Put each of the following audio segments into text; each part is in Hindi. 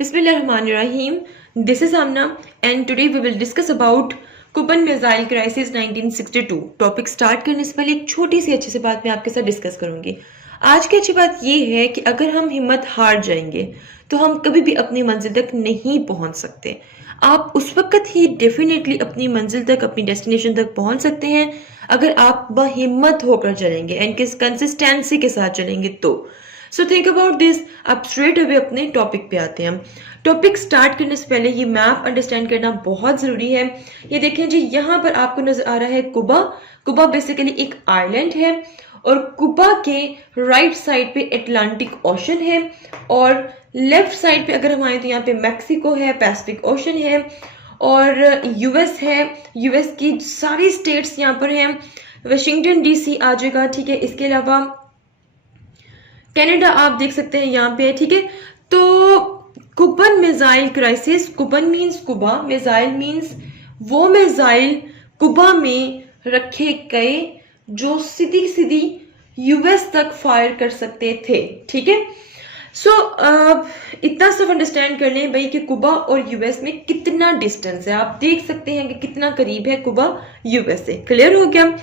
Bismillahirrahmanirrahim. This is Amna and today we will discuss about Cuban missile crisis 1962. Topic start करने से पहले एक छोटी सी अच्छी सी बात मैं आपके साथ डिस्कस करूंगी. आज की अच्छी बात यह है कि अगर हम हिम्मत हार जाएंगे तो हम कभी भी अपनी मंजिल तक नहीं पहुंच सकते. आप उस वक्त ही डेफिनेटली अपनी मंजिल तक, अपनी डेस्टिनेशन तक पहुंच सकते हैं अगर आप बहिम्मत होकर चलेंगे एंड किस कंसिस्टेंसी के साथ चलेंगे तो. So think about this. आप स्ट्रेट अवे अपने टॉपिक पे आते हैं. टॉपिक स्टार्ट करने से पहले ये मैप अंडरस्टैंड करना बहुत जरूरी है. ये देखें जी, यहाँ पर आपको नजर आ रहा है कुबा. कुबा बेसिकली एक आइलैंड है और कुबा के राइट साइड पे अटलांटिक ओशन है और लेफ्ट साइड पे अगर हम आए तो यहाँ पे मैक्सिको है, पैसिफिक ओशन है और यूएस है. यूएस की सारी स्टेट्स यहाँ पर हैं. वाशिंगटन डीसी आ जाएगा, ठीक है. इसके अलावा कनाडा आप देख सकते हैं यहाँ पे, ठीक है. तो Cuban missile crisis, Cuban means Cuba, missile means वो मिसाइल कुबा में रखे गए जो सीधी सीधी यूएस तक फायर कर सकते थे, ठीक है. सो इतना सब अंडरस्टैंड कर लें भाई कि कुबा और यूएस में कितना डिस्टेंस है. आप देख सकते हैं कि कितना करीब है कुबा यूएस से. क्लियर हो गया.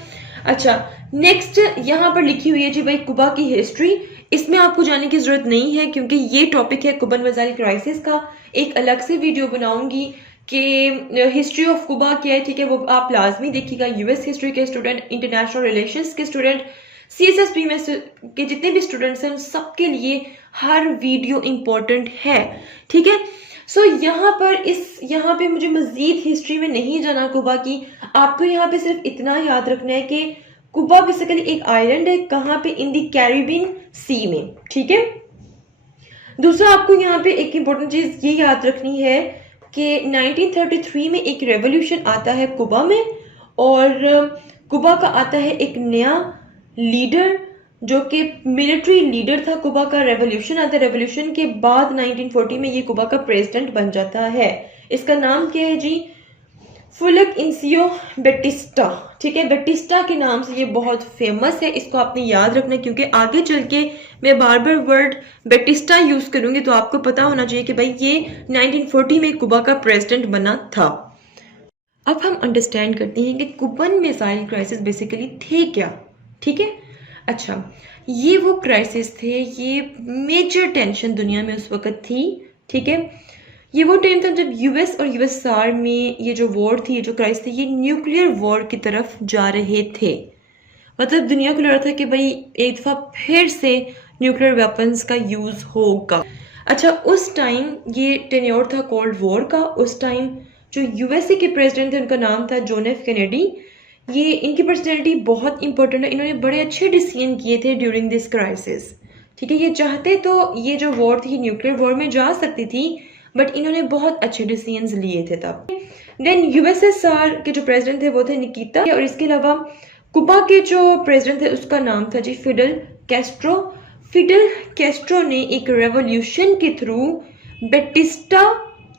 अच्छा, नेक्स्ट यहाँ पर लिखी हुई है जी भाई कुबा की हिस्ट्री. इसमें आपको जाने की जरूरत नहीं है क्योंकि ये टॉपिक है कुबन मिसाइल क्राइसिस का. एक अलग से वीडियो बनाऊंगी कि हिस्ट्री ऑफ कुबा क्या है, ठीक है. वो आप लाजमी देखिएगा. यूएस हिस्ट्री के स्टूडेंट, इंटरनेशनल रिलेशंस के स्टूडेंट, सीएसएसपी में के जितने भी स्टूडेंट्स हैं उन सबके लिए हर वीडियो इंपॉर्टेंट है, ठीक है. सो यहाँ पे मुझे मजीद हिस्ट्री में नहीं जाना कुबा की. आपको यहाँ पे सिर्फ इतना याद रखना है कि कुबा बेसिकली एक आइलैंड है. कहाँ पे? इन दी कैरिबियन सी में, ठीक है. दूसरा आपको यहाँ पे एक इंपॉर्टेंट चीज ये याद रखनी है कि 1933 में एक रेवोल्यूशन आता है कुबा में और कुबा का आता है एक नया लीडर जो कि मिलिट्री लीडर था. कुबा का रेवोल्यूशन आता है. रेवोल्यूशन के बाद 1940 में ये कुबा का प्रेसिडेंट बन जाता है. इसका नाम क्या है जी? फुलकइनसियो बेटिस्टा, ठीक है. बेटिस्टा के नाम से ये बहुत फेमस है. इसको आपने याद रखना है क्योंकि आगे चल के मैं बार बार वर्ड बेटिस्टा यूज करूंगी तो आपको पता होना चाहिए कि भाई ये 1940 में कुबा का प्रेसिडेंट बना था. अब हम अंडरस्टैंड करते हैं कि कुबन मिसाइल क्राइसिस बेसिकली थे क्या, ठीक है. अच्छा, ये वो क्राइसिस थे, ये मेजर टेंशन दुनिया में उस वक्त थी, ठीक है. ये वो टाइम था जब यूएस और यूएसआर में ये जो वॉर थी, ये जो क्राइसिस थी, ये न्यूक्लियर वॉर की तरफ जा रहे थे. मतलब दुनिया को लग रहा था कि भाई एक दफा फिर से न्यूक्लियर वेपन्स का यूज होगा. अच्छा, उस टाइम ये टेन्योर था कोल्ड वॉर का. उस टाइम जो यूएसए के प्रेसिडेंट थे उनका नाम था जॉन एफ कैनेडी. ये इनकी पर्सनैलिटी बहुत इंपॉर्टेंट है. इन्होंने बड़े अच्छे डिसीजन किए थे ड्यूरिंग दिस क्राइसिस, ठीक है. ये चाहते तो ये जो वॉर थी न्यूक्लियर वॉर में जा सकती थी बट इन्होंने बहुत अच्छे डिसीजंस लिए थे तब. देन यूएसएसआर के जो प्रेसिडेंट थे वो थे निकिता और इसके अलावा कुबा के जो प्रेसिडेंट थे उसका नाम था जी फिडल कैस्ट्रो. फिडल कैस्ट्रो ने एक रेवोल्यूशन के थ्रू बेटिस्टा,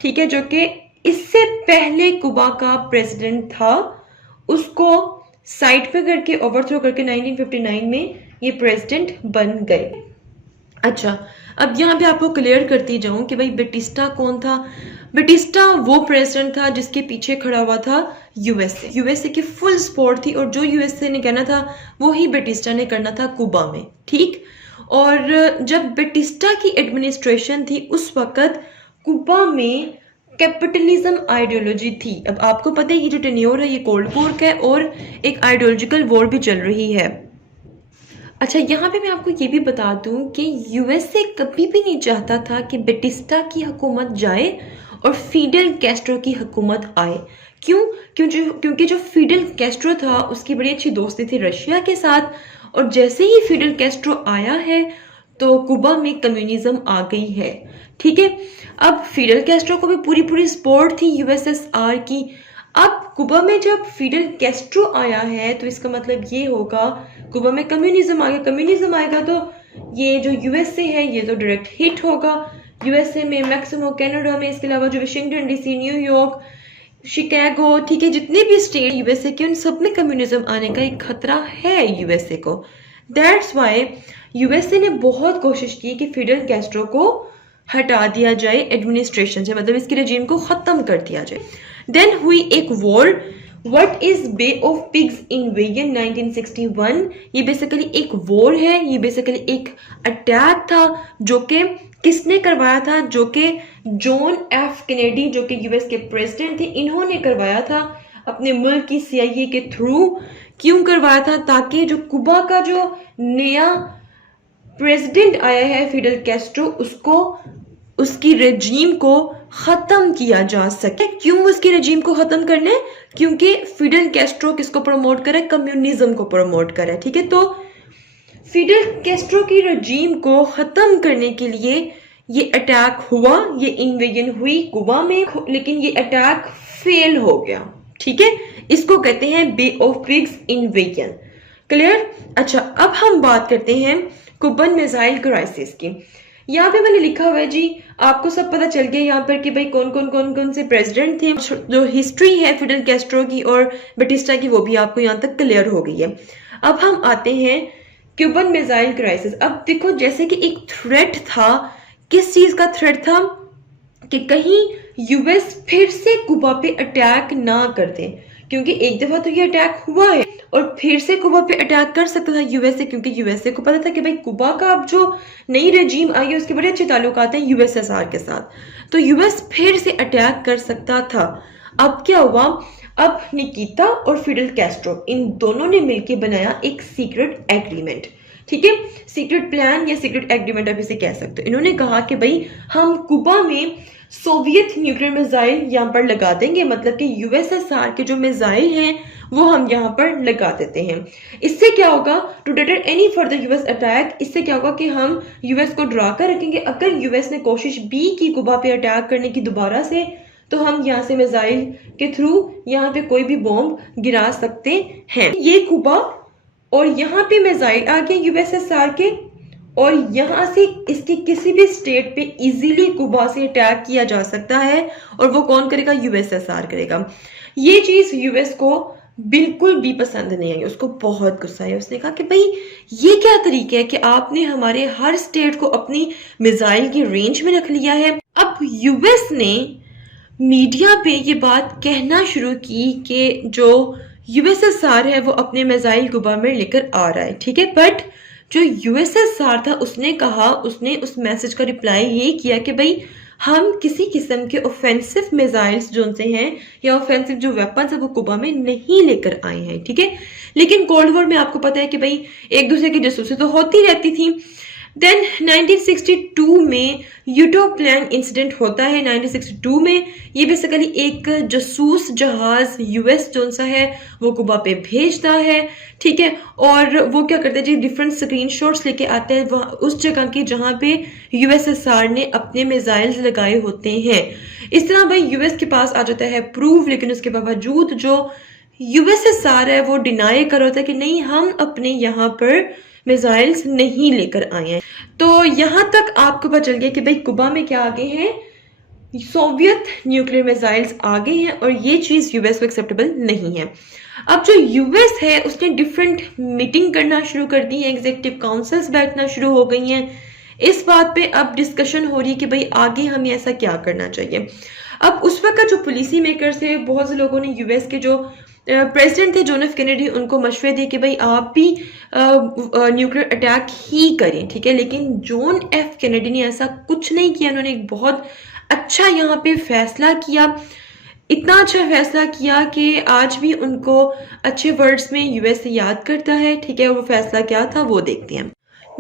ठीक है, जो कि इससे पहले कुबा का प्रेसिडेंट था, उसको साइड पे करके ओवरथ्रो करके 1959 में ये प्रेसिडेंट बन गए. अच्छा, अब यहाँ पे आपको क्लियर करती जाऊं कि भाई बेटिस्टा कौन था. बेटिस्टा वो प्रेसिडेंट था जिसके पीछे खड़ा हुआ था यूएसए. यूएसए की फुल सपोर्ट थी और जो यूएसए ने कहना था वो ही बेटिस्टा ने करना था कुबा में, ठीक. और जब बेटिस्टा की एडमिनिस्ट्रेशन थी उस वक्त कुबा में कैपिटलिज्म आइडियोलॉजी थी. अब आपको पता है ये जो टेन्योर है ये कोल्ड वॉर का है और एक आइडियोलॉजिकल वॉर भी चल रही है. अच्छा, यहाँ पे मैं आपको ये भी बता दूं कि यूएसए कभी भी नहीं चाहता था कि बेटिस्टा की हुकूमत जाए और फिडेल कैस्ट्रो की हुकूमत आए. क्यों? क्योंकि जो फिडेल कैस्ट्रो था उसकी बड़ी अच्छी दोस्ती थी रशिया के साथ और जैसे ही फिडेल कैस्ट्रो आया है तो कुबा में कम्युनिज्म आ गई है, ठीक है. अब फिडेल कैस्ट्रो को भी पूरी पूरी सपोर्ट थी यूएसएसआर की. अब कुबा में जब फिडेल कैस्ट्रो आया है तो इसका मतलब ये होगा कुबा में कम्युनिज्म आ गया. कम्युनिज्म आएगा तो ये जो यूएसए है ये तो डायरेक्ट हिट होगा. यूएसए में, मैक्सिमो, कनाडा में, इसके अलावा जो वाशिंगटन डीसी, न्यूयॉर्क, शिकागो, ठीक है, जितने भी स्टेट यूएसए के उन सब में कम्युनिज्म आने का एक खतरा है यूएसए को. दैट्स वाई यूएसए ने बहुत कोशिश की कि फिडेल कैस्ट्रो को हटा दिया जाए एडमिनिस्ट्रेशन से, मतलब इसके रजीम को ख़त्म कर दिया जाए। देन हुई एक war. What is Bay of Pigs invasion 1961? ये बेसिकली एक वॉर है, ये बेसिकली एक अटैक था जो कि किसने करवाया था? जो कि जॉन एफ कैनेडी, जो कि यूएस के प्रेसिडेंट थे, इन्होंने करवाया था अपने मुल्क की CIA के थ्रू। क्यों करवाया था? ताकि जो कुबा का जो नया प्रेसिडेंट आया है फिडल कैस्ट्रो, उसको उसकी रजीम को ख़त्म किया जा सके। क्यों उसकी रजीम को ख़त्म करना है? क्योंकि फिडल कैस्ट्रो किसको प्रमोट करे? कम्युनिज्म को प्रमोट करे। ठीक है, तो फिडल कैस्ट्रो की रजीम को ख़त्म करने के लिए ये अटैक हुआ, ये इन्वेजन हुई कुबा में, लेकिन ये अटैक फेल हो गया। ठीक है, इसको कहते हैं बे ऑफ पिग्स इन्वेजन। क्लियर? अच्छा, अब हम बात करते हैं कुबन मिसाइल क्राइसिस की। यहाँ पे मैंने लिखा हुआ है जी, आपको सब पता चल गया यहाँ पर कि भाई कौन कौन से प्रेसिडेंट थे। जो हिस्ट्री है फिडल कैस्ट्रो की और बटिस्टा की, वो भी आपको यहाँ तक क्लियर हो गई है। अब हम आते हैं क्यूबन मिसाइल क्राइसिस। अब देखो, जैसे कि एक थ्रेट था, किस चीज का थ्रेट था? कि कहीं यूएस फिर से कुबा पे अटैक ना कर दे, क्योंकि एक दफा तो ये अटैक हुआ है और फिर से कुबा पे अटैक कर सकता था यूएसए, क्योंकि यूएसए को पता था कि भाई कुबा का अब जो नई रजीम आई है उसके बड़े अच्छे ताल्लुकात हैं यूएसएसआर के साथ, तो यूएस फिर से अटैक कर सकता था। अब क्या हुआ? अब निकिता और फिडल कैस्ट्रो इन दोनों ने मिलकर बनाया एक सीक्रेट एग्रीमेंट। ठीक है, सीक्रेट प्लान या सीक्रेट एग्रीमेंट आप इसे कह सकते हो। इन्होंने कहा कि भाई हम कुबा में सोवियत न्यूक्लियर मिसाइल यहाँ पर लगा देंगे, मतलब कि यूएसएसआर के जो मिसाइल हैं वो हम यहाँ पर लगा देते हैं। इससे क्या होगा? To deter any further US attack, इससे क्या होगा कि हम यूएस को डरा कर रखेंगे। अगर यूएस ने कोशिश भी की कुबा पे अटैक करने की दोबारा से, तो हम यहाँ से मिसाइल के थ्रू यहाँ पे कोई भी बॉम्ब गिरा सकते हैं। ये कुबा और यहाँ पे मिसाइल आ गए यूएसएसआर के, और यहाँ से इसकी किसी भी स्टेट पे इजीली कुबा से अटैक किया जा सकता है, और वो कौन करेगा? यूएसएसआर करेगा। ये चीज यूएस को बिल्कुल भी पसंद नहीं आई, उसको बहुत गुस्सा है। उसने कहा कि भाई ये क्या तरीका है कि आपने हमारे हर स्टेट को अपनी मिसाइल की रेंज में रख लिया है। अब यूएस ने मीडिया पे ये बात कहना शुरू की कि जो यूएसएसआर है वो अपने मिसाइल कुबा में लेकर आ रहा है। ठीक है, बट जो यूएसएसआर था उसने कहा, उसने उस मैसेज का रिप्लाई ये किया कि भाई हम किसी किस्म के ऑफेंसिव मिसाइल्स जो से हैं या ऑफेंसिव जो वेपन्स है वो कुबा में नहीं लेकर आए हैं। ठीक है, लेकिन कोल्ड वॉर में आपको पता है कि भाई एक दूसरे की जासूसी तो होती रहती थी। देन 1962 में यूटो प्लान इंसिडेंट होता है। 1962 में ये बेसिकली एक जासूस जहाज यूएस जो सा है वो कुबा पे भेजता है। ठीक है, और वो क्या करते हैं जी, डिफरेंट स्क्रीनशॉट्स लेके आते हैं उस जगह की जहां पे यूएसएसआर ने अपने मिसाइल्स लगाए होते हैं। इस तरह भाई यूएस के पास आ जाता है प्रूफ, लेकिन उसके बावजूद जो यूएसएसआर है वो डिनाई कर होता है कि नहीं, हम अपने यहाँ पर मिसाइल्स नहीं लेकर आए हैं। तो यहां तक आपको पता चल गया कि भाई कुबा में क्या आ गए हैं? सोवियत न्यूक्लियर मिसाइल्स आ गए हैं, और ये चीज यूएस को एक्सेप्टेबल नहीं है। अब जो यूएस है उसने डिफरेंट मीटिंग करना शुरू कर दी है, एग्जीक्यूटिव काउंसिल्स बैठना शुरू हो गई हैं। इस बात पे अब डिस्कशन हो रही है कि भाई आगे हमें ऐसा क्या करना चाहिए। अब उस वक्त जो पॉलिसी मेकर्स थे, बहुत से लोगों ने यूएस के जो प्रेसिडेंट थे जॉन एफ कैनेडी, उनको मशवरे दिए कि भाई आप भी न्यूक्लियर अटैक ही करें। ठीक है, लेकिन जॉन एफ कैनेडी ने ऐसा कुछ नहीं किया। उन्होंने एक बहुत अच्छा यहाँ पे फैसला किया, इतना अच्छा फैसला किया कि आज भी उनको अच्छे वर्ड्स में यूएस याद करता है। ठीक है, वो फैसला क्या था वो देखते हैं।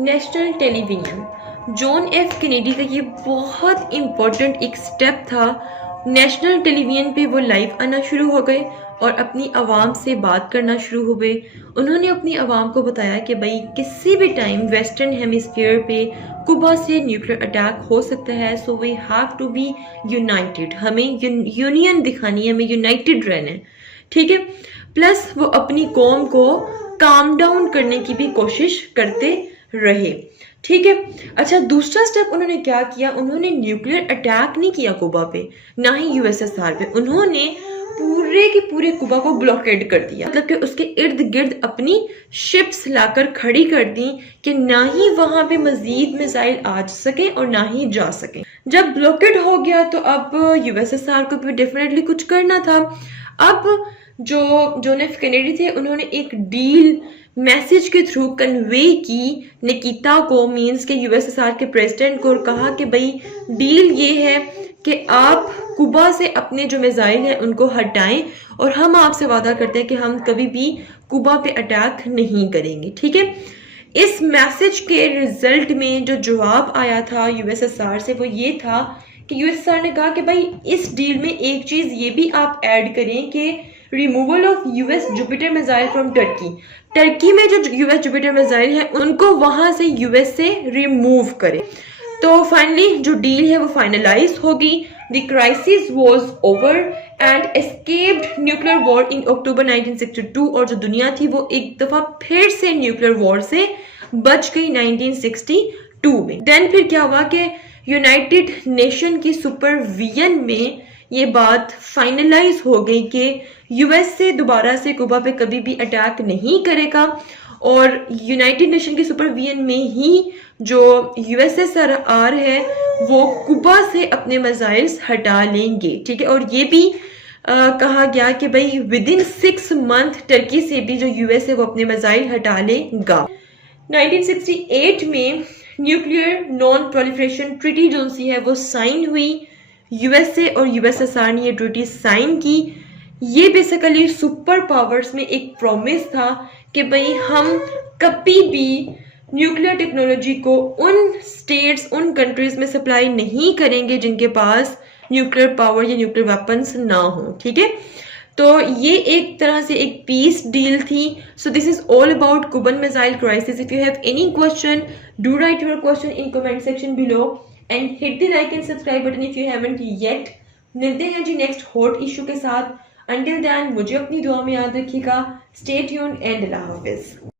National television, John F Kennedy का ये बहुत इंपॉर्टेंट एक स्टेप था। नेशनल टेलीविजन पे वो लाइव आना शुरू हो गए और अपनी आवाम से बात करना शुरू हो गए। उन्होंने अपनी आवाम को बताया कि भाई किसी भी टाइम वेस्टर्न हेमिस्फीयर पे कुबा से न्यूक्लियर अटैक हो सकता है, so we have to be united. हमें यूनियन दिखानी है, हमें यूनाइटेड रहना है। ठीक है, प्लस वो अपनी कौम को काम डाउन करने की भी कोशिश करते रहे। ठीक है, अच्छा, दूसरा स्टेप उन्होंने क्या किया? उन्होंने न्यूक्लियर अटैक नहीं किया कुबा पे, ना ही यूएसएसआर पे। उन्होंने पूरे के पूरे कुबा को ब्लॉकेड कर दिया, मतलब कि उसके इर्द गिर्द अपनी शिप्स लाकर खड़ी कर दी कि ना ही वहां पे मजीद मिसाइल आ सके और ना ही जा सके। जब ब्लॉकेड हो गया तो अब यूएसएसआर को भी डेफिनेटली कुछ करना था। अब जो जॉन एफ कैनेडी थे उन्होंने एक डील मैसेज के थ्रू कन्वे की निकिता को, मींस के यूएसएसआर के प्रेसिडेंट को, और कहा कि भाई डील ये है कि आप कुबा से अपने जो मिसाइल हैं उनको हटाएं और हम आपसे वादा करते हैं कि हम कभी भी कुबा पे अटैक नहीं करेंगे, ठीक है। इस मैसेज के रिजल्ट में जो जवाब आया था यूएसएसआर से वो ये था कि यूएसएसआर ने कहा कि भाई इस डील में एक चीज ये भी आप ऐड करें कि removal of US Jupiter missile from Turkey में जो यूएस जुपिटर मिसाइल है उनको वहां से यूएस से रिमूव करें। तो फाइनली जो डील है वो फाइनलाइज होगी। The crisis was over and escaped nuclear war in October 1962, और जो दुनिया थी वो एक दफा फिर से न्यूक्लियर वॉर से बच गई 1962 में। देन फिर क्या हुआ कि यूनाइटेड नेशन की सुपरविजन में ये बात फाइनलाइज हो गई कि यूएस से दोबारा से कुबा पे कभी भी अटैक नहीं करेगा, और यूनाइटेड नेशन की सुपरविजन में ही जो यूएसएसआर है वो कुबा से अपने मिसाइल्स हटा लेंगे, ठीक है। और ये भी कहा गया कि भाई विद इन 6 मंथ टर्की से भी जो यूएस है वो अपने मिसाइल हटा लेगा। 1968 में न्यूक्लियर नॉन प्रोलिफरेशन ट्रीटी जो सी है वो साइन हुई। यूएसए और यूएसएसआर ने ये ट्रीटी साइन की। ये बेसिकली सुपर पावर्स में एक प्रॉमिस था कि भाई हम कभी भी न्यूक्लियर टेक्नोलॉजी को उन स्टेट्स, उन कंट्रीज में सप्लाई नहीं करेंगे जिनके पास न्यूक्लियर पावर या न्यूक्लियर वेपन्स ना हो, ठीक है। तो ये एक तरह से एक पीस डील थी। So this is all about Cuban missile crisis. If you have any question, do write your question in comment section below and hit the like and subscribe button if you haven't yet. मिलते हैं जी नेक्स्ट हॉट इशू के साथ। अंटिल देन मुझे अपनी दुआ में याद रखिएगा। Stay tuned and Allah Hafiz.